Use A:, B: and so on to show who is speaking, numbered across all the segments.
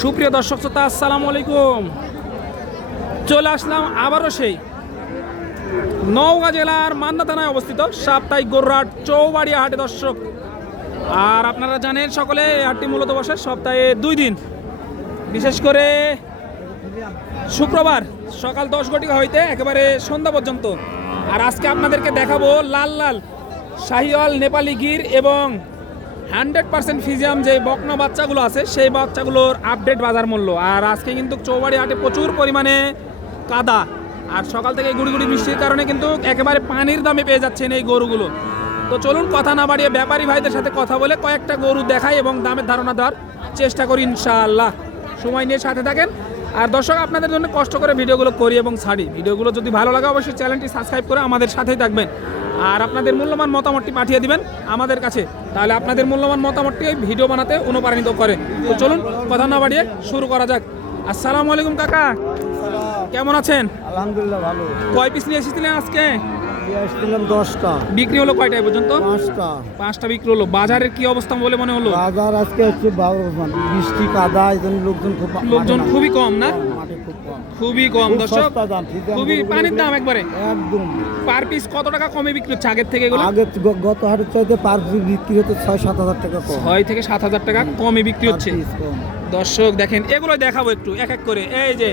A: সুপ্রিয় দর্শক শ্রোতা, আসসালামু আলাইকুম। চলে আসলাম আবারও সেই নওগাঁ জেলার মান্দা থানায় অবস্থিত সাপ্তাহিক গরুহাট চৌবাড়িয়া হাটে দর্শক। আর আপনারা জানেন সকলে, এই হাটটি মূলত বসে সপ্তাহে দুই দিন। বিশেষ করে শুক্রবার সকাল দশ ঘটিকা হইতে একেবারে সন্ধ্যা পর্যন্ত। আর আজকে আপনাদেরকে দেখাবো লাল লাল শাহিওয়াল নেপালি গির এবং হান্ড্রেড পার্সেন্ট ফিজিয়াম যে বকনা বাচ্চাগুলো আছে, সেই বাচ্চাগুলোর আপডেট বাজার মূল্য। আর আজকে কিন্তু চৌবাড়ি হাটে প্রচুর পরিমাণে কাদা। আর সকাল থেকে গুড়ি বৃষ্টির কারণে কিন্তু একেবারে পানির দামে পেয়ে যাচ্ছেন এই গরুগুলো। তো চলুন কথা না বাড়িয়ে ব্যাপারী ভাইদের সাথে কথা বলে কয়েকটা গরু দেখাই এবং দামের ধারণা দেওয়ার চেষ্টা করি ইনশাআল্লাহ। সময় নিয়ে সাথে থাকেন। আর দর্শক, আপনাদের জন্য কষ্ট করে ভিডিওগুলো করি এবং ছাড়ি। ভিডিওগুলো যদি ভালো লাগে, অবশ্যই চ্যানেলটি সাবস্ক্রাইব করে আমাদের সাথেই থাকবেন। আর আপনাদের মূল্যবান মতামতটি পাঠিয়ে দিবেন আমাদের কাছে। তাহলে আপনাদের মূল্যবান মতামতটি এই ভিডিও বানাতে অনুপ্রাণিত করে। তো চলুন কথা না বাড়িয়ে শুরু করা যাক। আসসালামু আলাইকুম কাকা। কেমন আছেন?
B: আলহামদুলিল্লাহ ভালো।
A: কয় পিস নিয়ে এসেছিলেন আজকে?
B: আসছিলাম দশটা।
A: বিক্রি হলো কয়টায় পর্যন্ত?
B: পাঁচটা।
A: পাঁচটা বিক্রি হলো। বাজারের কি অবস্থা বলে মনে হলো?
B: বাজার আজকে হচ্ছে মানে বৃষ্টি কাদা এই লোকজন খুব
A: লোকজন খুবই কম না? খুবই কম দর্শক। খুবই পানির দাম একবারে।
B: একদম।
A: পার পিস কত টাকা কমে বিক্রি হচ্ছে আগের থেকে এগুলো?
B: আগে গত হাটের চাইতে পার পিস বিক্রি হতো ছয় সাত হাজার টাকা কম।
A: ছয় থেকে সাত হাজার টাকা কমে বিক্রি হচ্ছে। দর্শক দেখেন এগুলো দেখাবো একটু এক এক করে। এই যে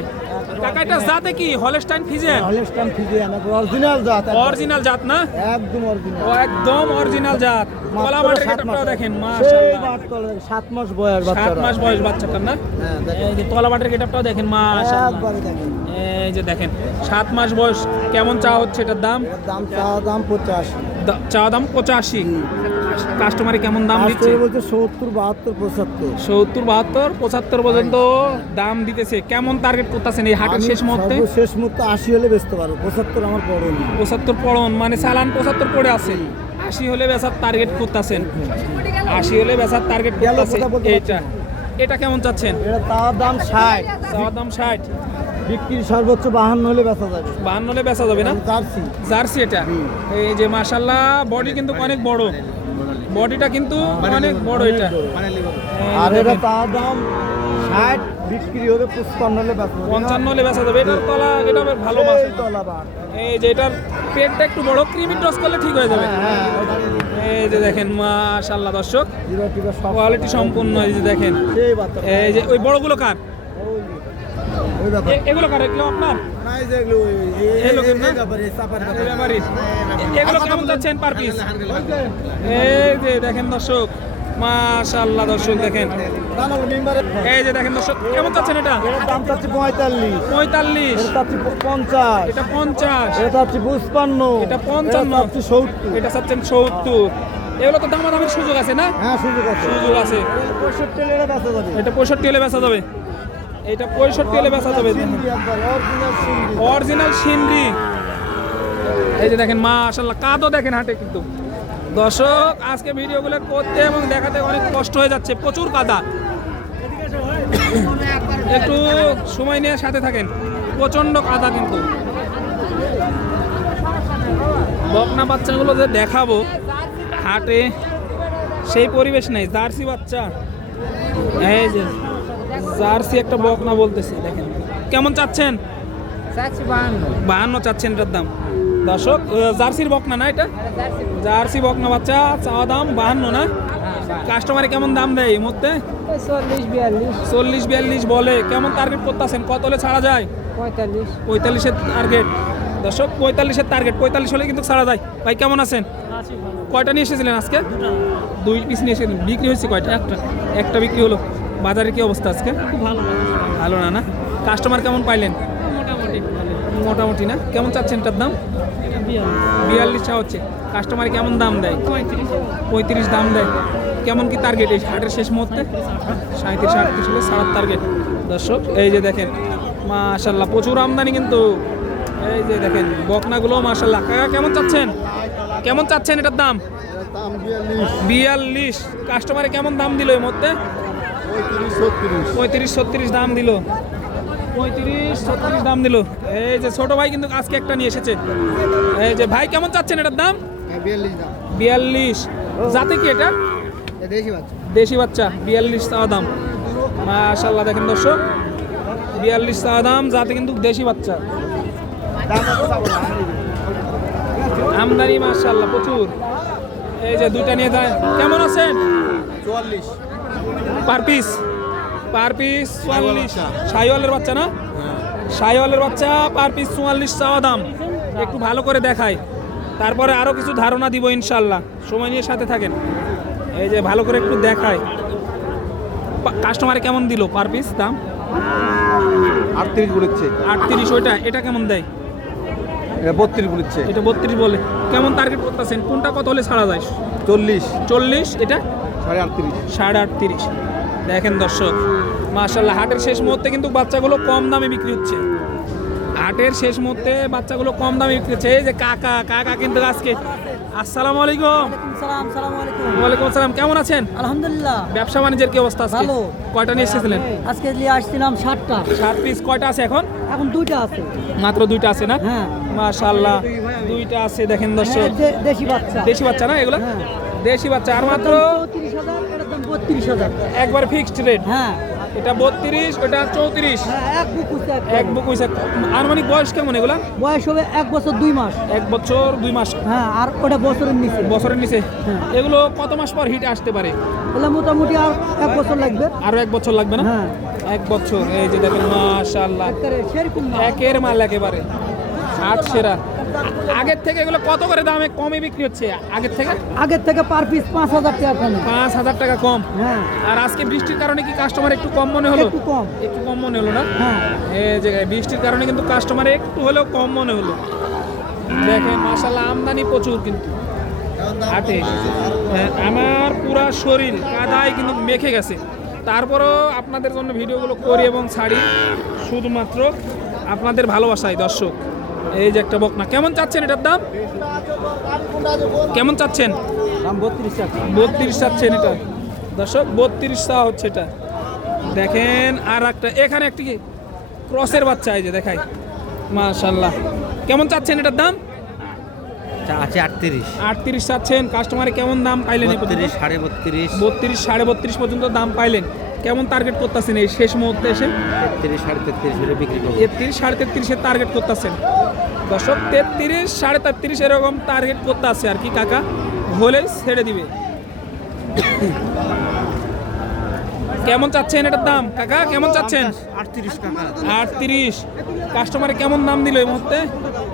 A: কাকা এটা জাতে কি? হলস্টাইন ফিজে
B: হলস্টাইন ফিজিয়ান অরিজিনাল জাত।
A: অরিজিনাল জাত না?
B: একদম অরিজিনাল
A: ও একদম অরিজিনাল জাত। কলা মাঠের দেখেন মাশাআল্লাহ।
B: বাট তলে, সাত মাস বয়স
A: সাত
B: বাচ্চারা
A: মাস বয়স বাচ্চাটার না?
B: হ্যাঁ, দেখেন।
A: এই যে মাঠের গেটআপটাও দেখেন মাশাআল্লাহ। এই যে দেখেন সাত মাস বয়স কেমন চা হচ্ছে এটার দাম?
B: দাম চাওয়া দাম পঞ্চাশ
A: দা- চা দাম পঁচাশি। কাস্টমারে কেমন দাম দিচ্ছে?
B: বলছে সত্তর বাহাত্তর পঁচাত্তর।
A: সত্তর বাহাত্তর পঁচাত্তর পর্যন্ত দাম দিতেছে। কেমন টার্গেট করতেছেন এই হাটের শেষ মুহূর্তে?
B: শেষ মুহূর্তে আশি হলে বেচতে পারব পঁচাত্তর আমার বড় নেই
A: পঁচাত্তর পড়ন মানে চালান পঁচাত্তর পড়ে আছে। আশি হলে বেচার টার্গেট করতেছেন। আশি হলে বেচার টার্গেট করতেছে। এইটা। এটা কেমন চাচ্ছেন?
B: এটা তার দাম ষাট।
A: চাওয়ার দাম ষাট।
B: বিক্রি সর্বোচ্চ বাহান্ন হলে বেচা যাবে।
A: বাহান্ন হলে বেচা যাবে না?
B: জার্সি।
A: জার্সি এটা? এই যে মাশাল্লাহ বডি কিন্তু অনেক বড়। বডিটা কিন্তু অনেক বড় এটা।
B: আর
A: যে
B: এটা তার দাম ষাট বিক্রি হবে পঁচপান্ন হলে
A: পঞ্চান্ন হলে বেচা যাবে। এটার তলা এটা ভালো মাছ।
B: এই তলা
A: এই যে এটার পেটটা একটু বড় ক্রিমি টস করলে ঠিক হয়ে যাবে।
B: হ্যাঁ
A: এই যে দেখেন মাশাল্লাহ দর্শক। কোয়ালিটি সম্পূর্ণ এই যে দেখেন। এই যে ওই বড়গুলো কার
B: ওই যে, ওই ব্যাপার
A: এ- এগুলো কার? এগুলো আপনার?
B: এগুলো
A: কেমন যাচ্ছেন পার পিস এই যে দেখেন দর্শক মাশাল্লাহ দর্শক দেখেন। এই যে দেখেন দর্শক কেমন চাচ্ছেন এটা?
B: দাম চাচ্ছি পঁয়তাল্লিশ।
A: পঁয়তাল্লিশ।
B: চাচ্ছি পঞ্চাশ।
A: এটা পঞ্চাশ।
B: এটা চাচ্ছি পঁচপান্ন।
A: এটা পঞ্চান্ন।
B: সত্তর।
A: এটা চাচ্ছেন সত্তর। এগুলো তো দামাদামির সুযোগ আছে না?
B: হ্যাঁ সুযোগ আছে।
A: সুযোগ আছে।
B: পঁয়ষট্টি হলে বেচা যাবে।
A: এটা পঁয়ষট্টি হলে বেচা যাবে। এটা পঁয়ষট্টি হলে বেচা যাবে। অরিজিনাল সিন্ডি। এই যে দেখেন মাশাল্লাহ কাদও দেখেন হাটে কিন্তু। দর্শক, আজকে ভিডিওগুলো করতে এবং দেখাতে অনেক কষ্ট হয়ে যাচ্ছে, প্রচুর কাদা। একটু সময় নিয়ে সাথে থাকেন প্রচণ্ড কাদা কিন্তু। বকনা বাচ্চাগুলো যে দেখাবো, হাটে সেই পরিবেশ নেই, জার্সি বাচ্চা। এই যে জার্সি একটা বক না বলতেছি দেখেন। কেমন চাচ্ছেন?
C: চাচ্ছি বাহান্ন।
A: চাচ্ছেন এটার দাম। দর্শক জার্সির বকনা না এটা? জার্সি বকনা বাচ্চা চাওয়া দাম বাহান্ন না? কাস্টমারে কেমন দাম দেয় এই মুহূর্তে?
C: চল্লিশ বিয়াল্লিশ।
A: বলে। কেমন টার্গেট করতেছেন? কত হলে ছাড়া যায়?
C: পঁয়তাল্লিশ।
A: পঁয়তাল্লিশের টার্গেট দর্শক পঁয়তাল্লিশের টার্গেট পঁয়তাল্লিশ হলে কিন্তু ছাড়া যায়। ভাই কেমন আছেন? কয়টা নিয়ে এসেছিলেন আজকে? দুই পিস নিয়ে এসেছিলেন। বিক্রি হয়েছে কয়টা? একটা। একটা বিক্রি হলো। বাজারে কি অবস্থা আজকে? ভালো ভালো না না? কাস্টমার কেমন পাইলেন? মোটামুটি মোটামুটি না? কেমন চাচ্ছেন এটার দাম? বিয়াল্লিশ। চা হচ্ছে। কাস্টমার কেমন দাম দেয়? পঁয়ত্রিশ দাম দেয়। কেমন কি টার্গেট এই হাটের শেষ মুহূর্তে? সাঁত্রিশ আটত্রিশ হলে সাড়ার টার্গেট দর্শক এই যে দেখেন মাশাল্লাহ প্রচুর আমদানি কিন্তু। এই যে দেখেন বকনাগুলো মাশাল্লাহ কাকা কেমন চাচ্ছেন? কেমন চাচ্ছেন এটার দাম?
B: দাম বিয়াল্লিশ,
A: বিয়াল্লিশ। কাস্টমারে কেমন দাম দিল এই মধ্যে
B: পঁয়ত্রিশ, ছত্রিশ।
A: দাম দিল। পঁয়ত্রিশ ছত্রিশ দাম দিল। এই যে ছোট ভাই কিন্তু আজকে একটা নিয়ে এসেছে। এই যে ভাই কেমন চাচ্ছেন এটার দাম?
B: হ্যাঁ, বিয়াল্লিশ
A: যাতে কি এটা?
B: দেশি বাচ্চা।
A: বিয়াল্লিশ চাওয়া দাম। মাশাল্লাহ দেখেন দর্শক। বিয়াল্লিশ চাওয়া দাম যাতে কিন্তু দেশি বাচ্চা। আমদানি মাশাল্লাহ প্রচুর। এই যে দুইটা নিয়ে যায়। কেমন আছেন?
B: চুয়াল্লিশ।
A: পার পিস পার পিস চুয়াল্লিশ। সাইওয়ালের বাচ্চা না? সাইওয়ালের বাচ্চা পার পিস চুয়াল্লিশ চাওয়া দাম। একটু ভালো করে দেখায় তারপরে আরও কিছু ধারণা দিব ইনশাল্লাহ। সময় নিয়ে সাথে থাকেন। এই যে ভালো করে একটু দেখায় কাস্টমারে কেমন দিল পার পিস দাম?
B: আটত্রিশ বলেছে।
A: আটত্রিশ ওইটা এটা কেমন দেয়?
B: এটা বত্রিশ বলেছে।
A: এটা বত্রিশ বলে। কেমন টার্গেট করতেছেন? কোনটা কত হলে ছাড়া যায়?
B: চল্লিশ।
A: চল্লিশ এটা?
B: সাড়ে আটত্রিশ।
A: সাড়ে আটত্রিশ। দেখেন দর্শক মার্শাল্লাহ হাটের শেষ মুহূর্তে কিন্তু বাচ্চাগুলো কম দামে বিক্রি হচ্ছে। হাটের শেষ মুহূর্তে বাচ্চাগুলো কম দামে বিক্রি হচ্ছে। এই যে কাকা কাকা কিন্তু আজকে আসসালামু আলাইকুম।
C: সালাম সালাম আলাইকুম।
A: ওয়ালাইকুম আসসালাম কেমন আছেন?
C: আলহামদুলিল্লাহ।
A: ব্যবসা বাণিজ্যের কি অবস্থা আজকে?
C: ভালো।
A: কয়টা নিয়ে এসেছিলেন?
C: আজকে নিয়ে আসছিলাম ষাটটা
A: সাত পিস কয়টা আছে এখন?
C: এখন দুইটা আছে।
A: মাত্র দুইটা আছে না?
C: হ্যাঁ।
A: মাশাল্লাহ দুইটা আছে দেখেন দর্শক।
C: দে- দেশি বাচ্চা।
A: দেশি বাচ্চা না এগুলো?
C: হ্যাঁ।
A: দেশি বাচ্চা। আর মাত্র
C: চৌত্রিশ হাজার এটার দাম বত্রিশ হাজার।
A: একবার ফিক্সড রেট
C: হ্যাঁ।
A: এটা বত্রিশ ওটা চৌত্রিশ?
C: হ্যাঁ এক বুক এক
A: এক বুক হয়েছে আনুমানিক বয়স কেমন এগুলা?
C: বয়স হবে এক বছর দুই মাস।
A: এক বছর দুই মাস।
C: হ্যাঁ আর ওটা বছরের নিচে।
A: বছরের নিচে?
C: হ্যাঁ।
A: এগুলো কত মাস পর হিট আসতে পারে?
C: তাহলে মোটামুটি আর এক বছর লাগবে।
A: আরও এক বছর লাগবে না?
C: হ্যাঁ।
A: এক বছর এই যে দেখেন মাশাআল্লাহ। একের মাল একেবারে। আট সেরা। আগের থেকে এগুলো কত করে দামে কমে বিক্রি হচ্ছে? আগের থেকে?
C: আগের থেকে পার পিস পাঁচ হাজার টাকা কমে।
A: পাঁচ হাজার টাকা কম।
C: হ্যাঁ।
A: আর আজকে বৃষ্টির কারণে কি কাস্টমার একটু কম মনে হলো?
C: একটু কম।
A: একটু কম মনে হলো না?
C: হ্যাঁ।
A: এই যে বৃষ্টির কারণে কিন্তু কাস্টমার একটু হলেও কম মনে হলো। দেখেন মাসাল্লাহ আমদানি প্রচুর কিন্তু। হাটে। হ্যাঁ, আমার পুরা শরীর কাদায় কিন্তু মেখে গেছে। তারপরও আপনাদের জন্য ভিডিওগুলো করি এবং ছাড়ি। শুধুমাত্র আপনাদের ভালোবাসায় দর্শক। এই যে একটা বকনা। কেমন চাচ্ছেন এটার দাম? কেমন চাচ্ছেন?
C: বত্রিশ
A: চাচ্ছেন এটা। দর্শক বত্রিশ চা হচ্ছে এটা। দেখেন আর একটা এখানে একটি কি? ক্রসের বাচ্চা এই যে দেখাই। মাশাল্লাহ কেমন চাচ্ছেন এটার দাম?
D: আছে আটত্রিশ।
A: আটত্রিশ চাচ্ছেন। কাস্টমারে কেমন দাম পাইলেন
D: বত্রিশ সাড়ে বত্রিশ।
A: বত্রিশ সাড়ে বত্রিশ পর্যন্ত দাম পাইলেন। কেমন টার্গেট করতেছেন এই শেষ মুহূর্তে এসে?
D: তেত্রিশ সাড়ে তেত্রিশ হলে বিক্রি করব।
A: তেত্রিশ সাড়ে তেত্রিশের টার্গেট করতেছেন। দর্শক তেত্রিশ সাড়ে তেত্রিশ এরকম টার্গেট করতে আছে আর কি কাকা। হলে ছেড়ে দিবে। কেমন চাচ্ছেন এটার দাম? কাকা কেমন চাচ্ছেন?
D: আটত্রিশ টাকা
A: আটত্রিশ। কাস্টমারে কেমন দাম দিল এই মুহূর্তে?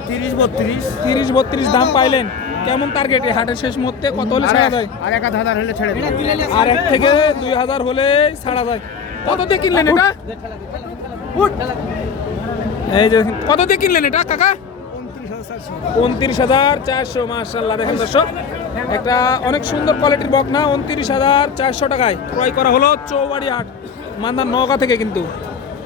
D: তিরিশ বত্রিশ।
A: তিরিশ বত্রিশ দাম পাইলেন। কেমন টার্গেট এই হাটের শেষ মুহূর্তে কত হলে ছাড়া যায়?
D: আর এক হাজার হলে ছেড়ে
A: আর এক থেকে দুই হাজার হলে ছাড়া যায়। কত দিয়ে কিনলেন এটা? এই যে কত দিয়ে কিনলেন এটা কাকা? উনত্রিশ হাজার চারশো মার্শাল্লাহ দেখেন দর্শক একটা অনেক সুন্দর কোয়ালিটির বক না উনত্রিশ হাজার চারশো টাকায় ক্রয় করা হলো চৌবাড়ি হাট মান্দার নওগাঁ থেকে কিন্তু।